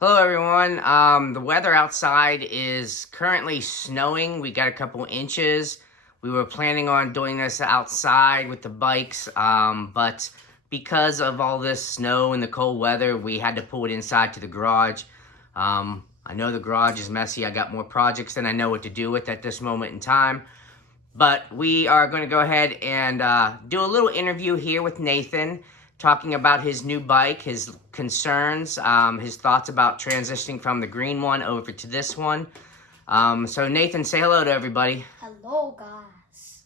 Hello everyone. The weather outside is currently snowing. We got a couple inches. We were planning on doing this outside with the bikes, but because of all this snow and the cold weather, we had to pull it inside to the garage. I know the garage is messy. I got more projects than I know what to do with at this moment in time. But we are going to go ahead and do a little interview here with Nathan, talking about his new bike, his concerns, his thoughts about transitioning from the green one over to this one. So Nathan, say hello to everybody. Hello, guys.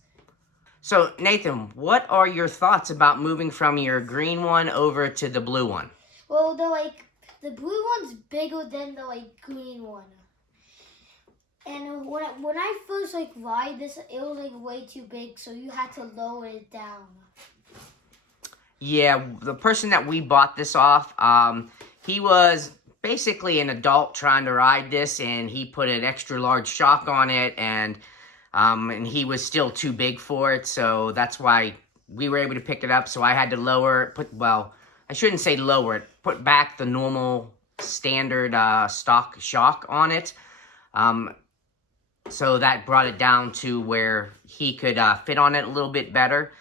So Nathan, what are your thoughts about moving from your green one over to the blue one? Well, the blue one's bigger than the green one. And when I first ride this, it was way too big, so you had to lower it down. Yeah, the person that we bought this off, he was basically an adult trying to ride this, and he put an extra large shock on it, and he was still too big for it, so that's why we were able to pick it up. So I had to lower it, I shouldn't say lower it, put back the normal standard stock shock on it. So that brought it down to where he could fit on it a little bit better.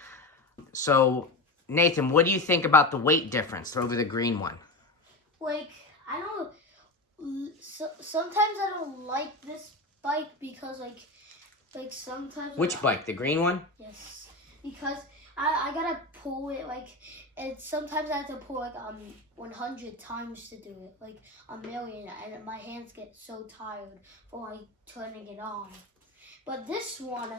So Nathan, what do you think about the weight difference over the green one? I don't. Sometimes I don't like this bike because sometimes. Which bike? The green one? Yes, because I gotta pull it and sometimes I have to pull 100 times to do it, a million, and my hands get so tired for turning it on. But this one,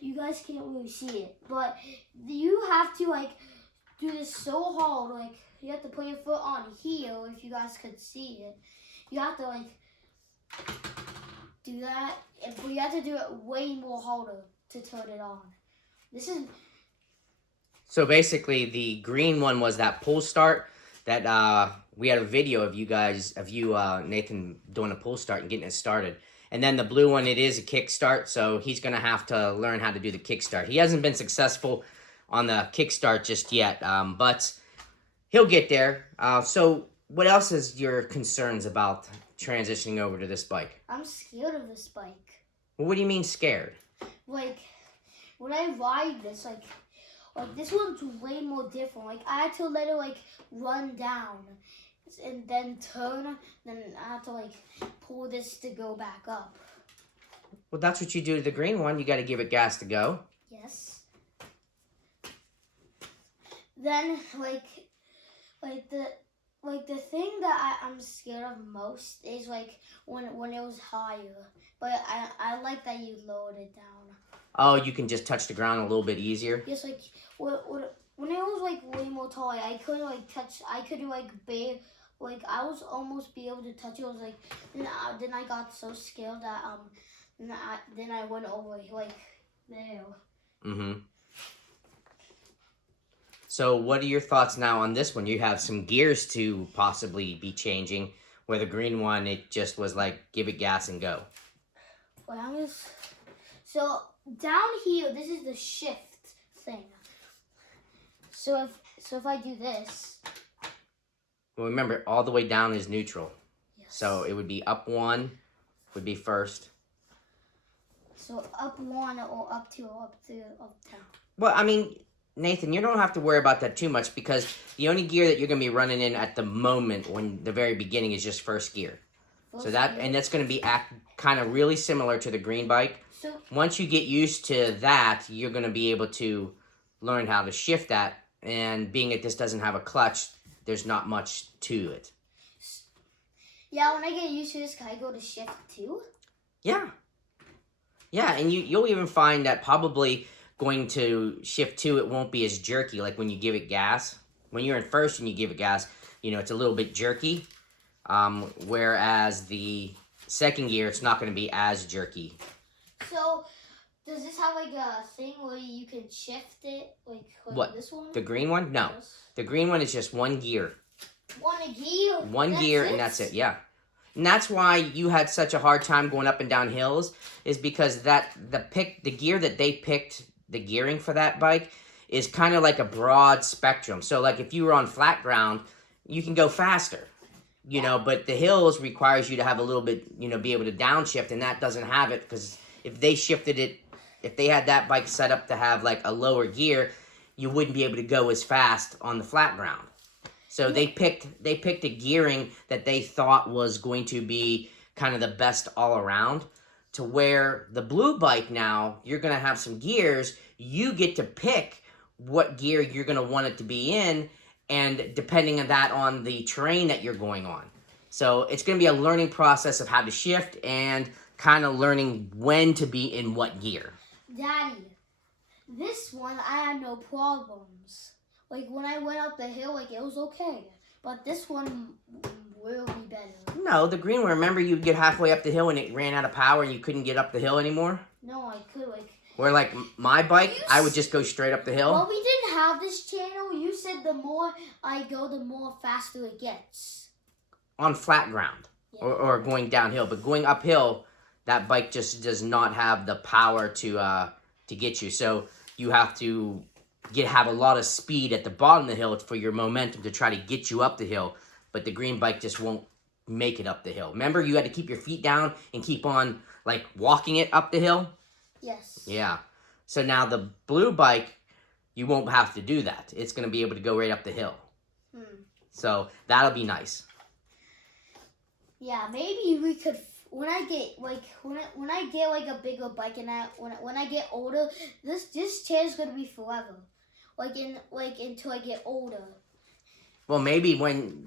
you guys can't really see it, but you have to do this so hard, you have to put your foot on here. If you guys could see it, you have to do that, but you have to do it way more harder to turn it on. This is. So basically, the green one was that pull start that we had a video of you, Nathan, doing a pull start and getting it started. And then the blue one, it is a kick start, so he's going to have to learn how to do the kick start. He hasn't been successful on the kick start just yet, but he'll get there. So what else is your concerns about transitioning over to this bike? I'm scared of this bike. Well, what do you mean scared? When I ride this, this one's way more different. I had to let it run down and then turn, then I have to pull this to go back up. Well, that's what you do to the green one. You got to give it gas to go. Yes. Then the thing that I'm scared of most is when it was higher. But I like that you lowered it down. Oh, you can just touch the ground a little bit easier? Yes, when it was way more tall, I couldn't touch. I couldn't bear. I was almost be able to touch it. I was then I got so scared that then I went over there. Mm-hmm. So what are your thoughts now on this one? You have some gears to possibly be changing, where the green one, it just was give it gas and go. So down here, this is the shift thing. So if I do this. Well, remember, all the way down is neutral. Yes. So it would be up one, would be first. So up one or up two or up two, up down. Well, I mean, Nathan, you don't have to worry about that too much because the only gear that you're going to be running in at the moment when the very beginning is just first gear. And that's going to be kind of really similar to the green bike. So once you get used to that, you're going to be able to learn how to shift that. And being that this doesn't have a clutch, there's not much to it. Yeah, when I get used to this, can I go to shift 2? Yeah. Yeah, and you'll even find that probably going to shift 2, it won't be as jerky like when you give it gas. When you're in first and you give it gas, it's a little bit jerky. Whereas the second gear, it's not going to be as jerky. So, does this have a thing where you can shift it what? This one? The green one? No. Yes. The green one is just one gear. One gear? One gear and that's it, yeah. And that's why you had such a hard time going up and down hills, is because the gear that they picked, the gearing for that bike, is kind of like a broad spectrum. So if you were on flat ground, you can go faster. but the hills requires you to have a little bit, be able to downshift, and that doesn't have it, because if they had that bike set up to have like a lower gear, you wouldn't be able to go as fast on the flat ground. So they picked a gearing that they thought was going to be kind of the best all around, to where the blue bike now, you're going to have some gears. You get to pick what gear you're going to want it to be in, and depending on that, on the terrain that you're going on. So it's going to be a learning process of how to shift and kind of learning when to be in what gear. Daddy, this one I had no problems. Like when I went up the hill, like it was okay. But this one will be better. No, the green one, remember you'd get halfway up the hill and it ran out of power and you couldn't get up the hill anymore? No, I could Where like my bike, I would just go straight up the hill. Well, we didn't have this channel. You said the more I go, the more faster it gets. On flat ground, yeah. or going downhill. But going uphill, that bike just does not have the power to get you. So you have to have a lot of speed at the bottom of the hill for your momentum to try to get you up the hill. But the green bike just won't make it up the hill. Remember, you had to keep your feet down and keep on like walking it up the hill? Yes. Yeah. So now the blue bike, you won't have to do that. It's going to be able to go right up the hill. So that'll be nice. Yeah, maybe we could, when I get like a bigger bike, and when I get older, this chair's going to be forever. Until I get older. Well, maybe when,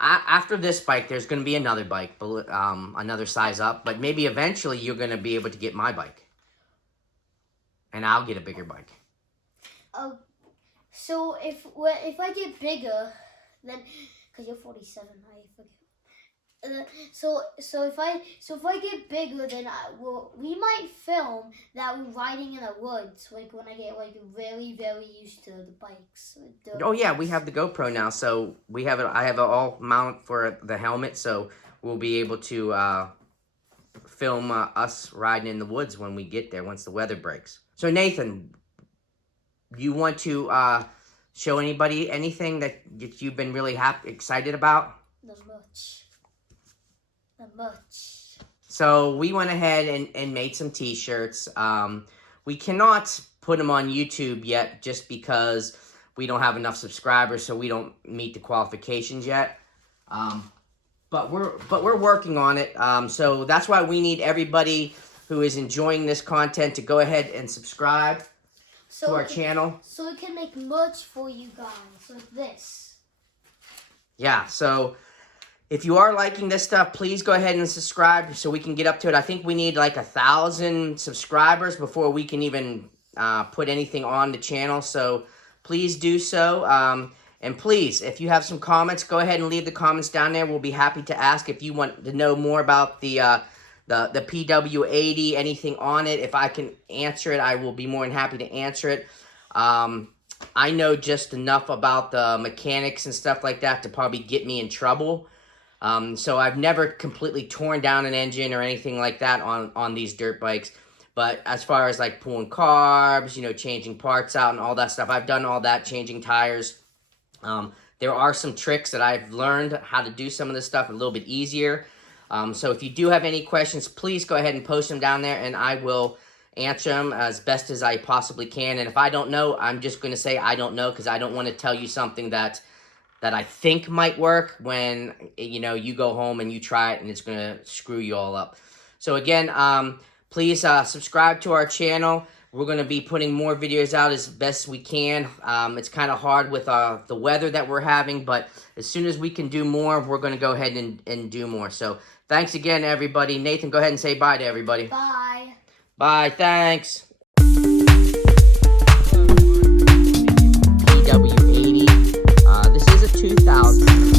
after this bike, there's going to be another bike, another size up. But maybe eventually you're going to be able to get my bike. And I'll get a bigger bike. So if I get bigger, then, because you're 47, I forget. So if I get bigger, then we might film that we're riding in the woods, like when I get like very, very used to the bikes. Oh yeah, we have the GoPro now, so we have it. I have it all mount for the helmet, so we'll be able to film us riding in the woods when we get there, once the weather breaks. So Nathan, you want to show anybody anything that you've been really excited about? The merch. So we went ahead and made some t-shirts. We cannot put them on YouTube yet just because we don't have enough subscribers, so we don't meet the qualifications yet. But we're working on it. So that's why we need everybody who is enjoying this content to go ahead and subscribe to our channel. So we can make merch for you guys, like this. Yeah, so if you are liking this stuff, please go ahead and subscribe so we can get up to it. I think we need like 1,000 subscribers before we can even put anything on the channel. So please do so. And please, if you have some comments, go ahead and leave the comments down there. We'll be happy to ask if you want to know more about the PW80, anything on it. If I can answer it, I will be more than happy to answer it. I know just enough about the mechanics and stuff like that to probably get me in trouble. So I've never completely torn down an engine or anything like that on these dirt bikes. But as far as like pulling carbs, changing parts out and all that stuff, I've done all that, changing tires. There are some tricks that I've learned how to do some of this stuff a little bit easier. So if you do have any questions, please go ahead and post them down there and I will answer them as best as I possibly can. And if I don't know, I'm just going to say I don't know, because I don't want to tell you something that I think might work when, you go home and you try it and it's going to screw you all up. So again, please subscribe to our channel. We're going to be putting more videos out as best we can. It's kind of hard with the weather that we're having, but as soon as we can do more, we're going to go ahead and do more. So thanks again, everybody. Nathan, go ahead and say bye to everybody. Bye. Bye, thanks. PW80. This is a 2000.